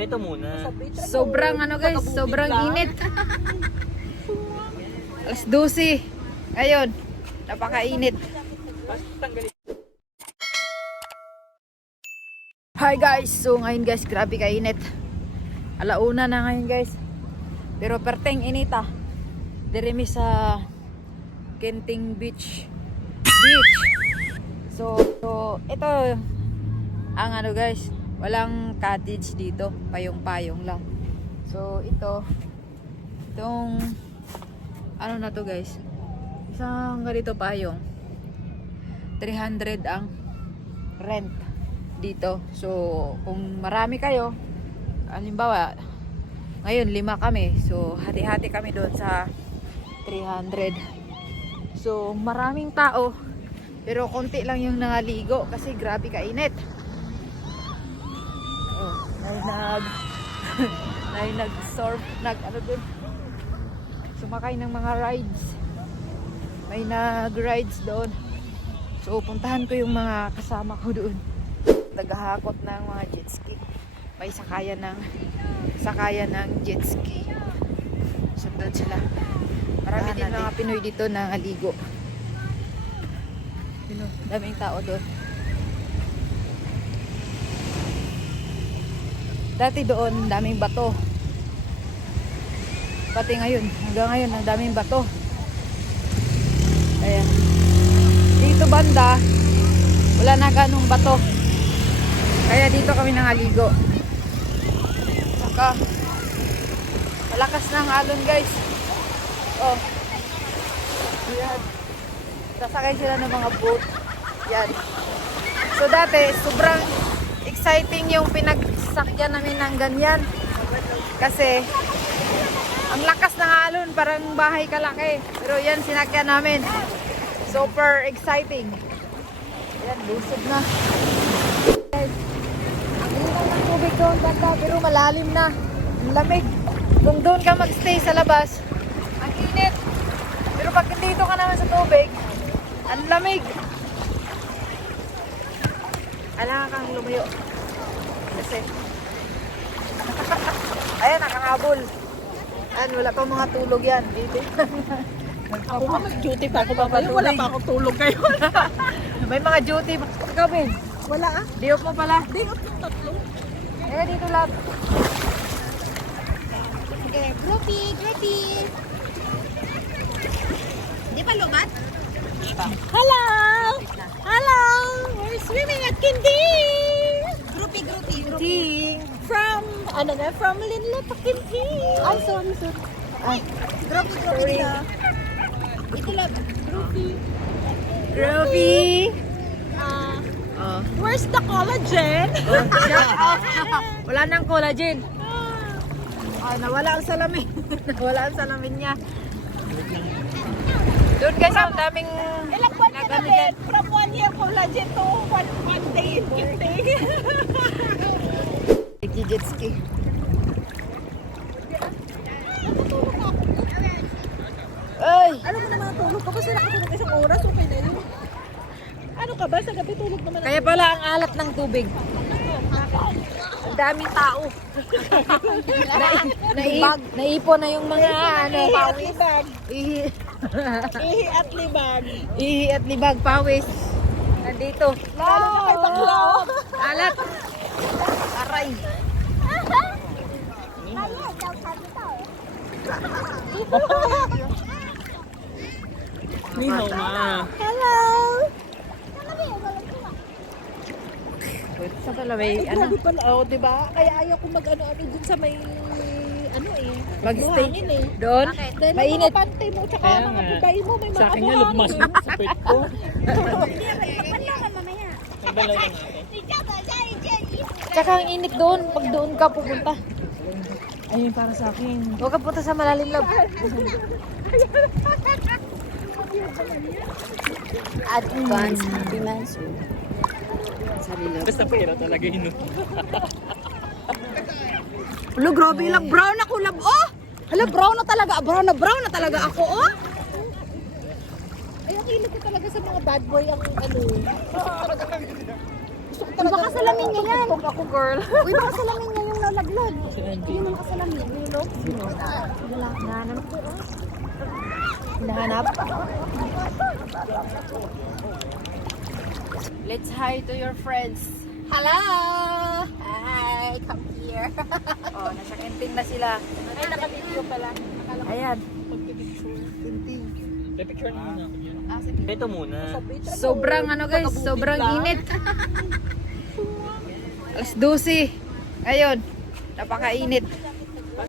Ito muna. Sobrang ano guys, sobrang init. Alas 12. Ngayon, napakainit. Hi guys, so ngayon guys, grabe kainit. Alauna na ngayon guys. Pero perteng inita. Dire mi sa Genting Beach. So ito ang ano guys, walang cottage dito, payong-payong lang. So itong ano na to guys, isang ganito payong 300 ang rent dito. So kung marami kayo, halimbawa ngayon 5 kami, so hati-hati kami doon sa 300. So maraming tao, pero konti lang yung nangaligo kasi grabe kainit. Oh, nag-surf, ano dun, sumakay ng mga rides. May nag-rides doon. So puntahan ko yung mga kasama ko doon. Naghahakot ng mga jet ski. May sakayan ng jet ski. Sundan sila. Marami din mga Pinoy dito na aligo. Daming tao doon. Dati doon, daming bato. Pati ngayon, hanggang ngayon, ang daming bato. Ayan. Dito banda, wala na ganong bato. Kaya dito kami nangaligo. Saka, malakas na ang alon guys. Oh. Yan. Sasakay sila ng mga boat. Yan. So dati, sobrang exciting yung pinagsakyan namin ng ganyan. Kasi, ang lakas ng alon, parang bahay kalaki. Pero yan, sinakyan namin. Super exciting. Yan, lusog na. Guys, ang ilaw ng tubig doon, ganda, pero malalim na. Ang lamig. Kung doon ka magstay sa labas, ang init. Pero pag dito ka naman sa tubig, ang lamig. Kailangan kang lumayo. Kasi, ayan, nakahabol. Ayan, wala pa mga tulog yan. Ako nga mag-duty pa ako mamaya. Wala pa akong tulog ngayon. May mga duty. Ikaw, Ben? Wala ah. Day off mo pala. Day off yung tatlo. Eh, dito lahat. Sige, groupie. Di ba lumat? Hello! Hello! We're swimming at Kinting! Groupie. Ting. From Linla to Kinting. Ay, sorry. Ay, groupie siya. Ito lang, groupie. Groovy. Where's the collagen? Wala nang collagen. Nawala ang salamin. Nawala ang salamin niya. Doon guys, ang daming Ilang buwan ka na, Ben? From 1 year collagen to one day in Kinting. nagji-jet ski. Ay! Ano mo naman tulog ka? Kasi nakatulog isang oras, okay na yun. Ano ka ba? Sa gabi tulog naman. Kaya pala ang alat ng tubig. Ang daming tao. Naipon na yung mga pawis. Ihi. Ihi at libag. Ihi at libag, pawis. Nandito. Lalo na kay Baklaw. Alat. Aray. Ni hao ma. Hello! Sa pala may Grabe pala, oh, di ba? Kaya ayaw ko mag-ano-ano dun sa may, Mag-stay buhangin eh. doon. Dahil Mainit. mga pantay mo, tsaka Kaya mga nga. bubay mo, may mga Sa akin nga buhangin. lugmas mo sa pet ko. Panlangan mamaya. Sabalaw na natin. Tsaka ang init doon. Pag doon ka pupunta. Ayun para sa akin. Huwag ka punta sa malalim lab. Advance happiness. Basta pera talaga yun. Hello, grabe lang. Brown ako, lab. Oh! Hala, brown na talaga. Brown na talaga ako, oh! Ay, ang hilig ko talaga sa mga bad boy ang ano. Gusto ko talaga. Baka salamin niya yan. Ako girl. Uy, baka salamin niya yung nalaglag. Si Andy. Hindi mo nakasalamin. Lilo. Wala. Nahanap ko. Hinahanap. Let's hi to your friends. Hello! Hi, come here. Oh, nasa camping na sila. Ay, nakabidyo pala. Ayan. Picture na muna. Ah, sige. Ito muna. Sobrang ano guys, sobrang init. Alas 12. Ngayon, napakainit.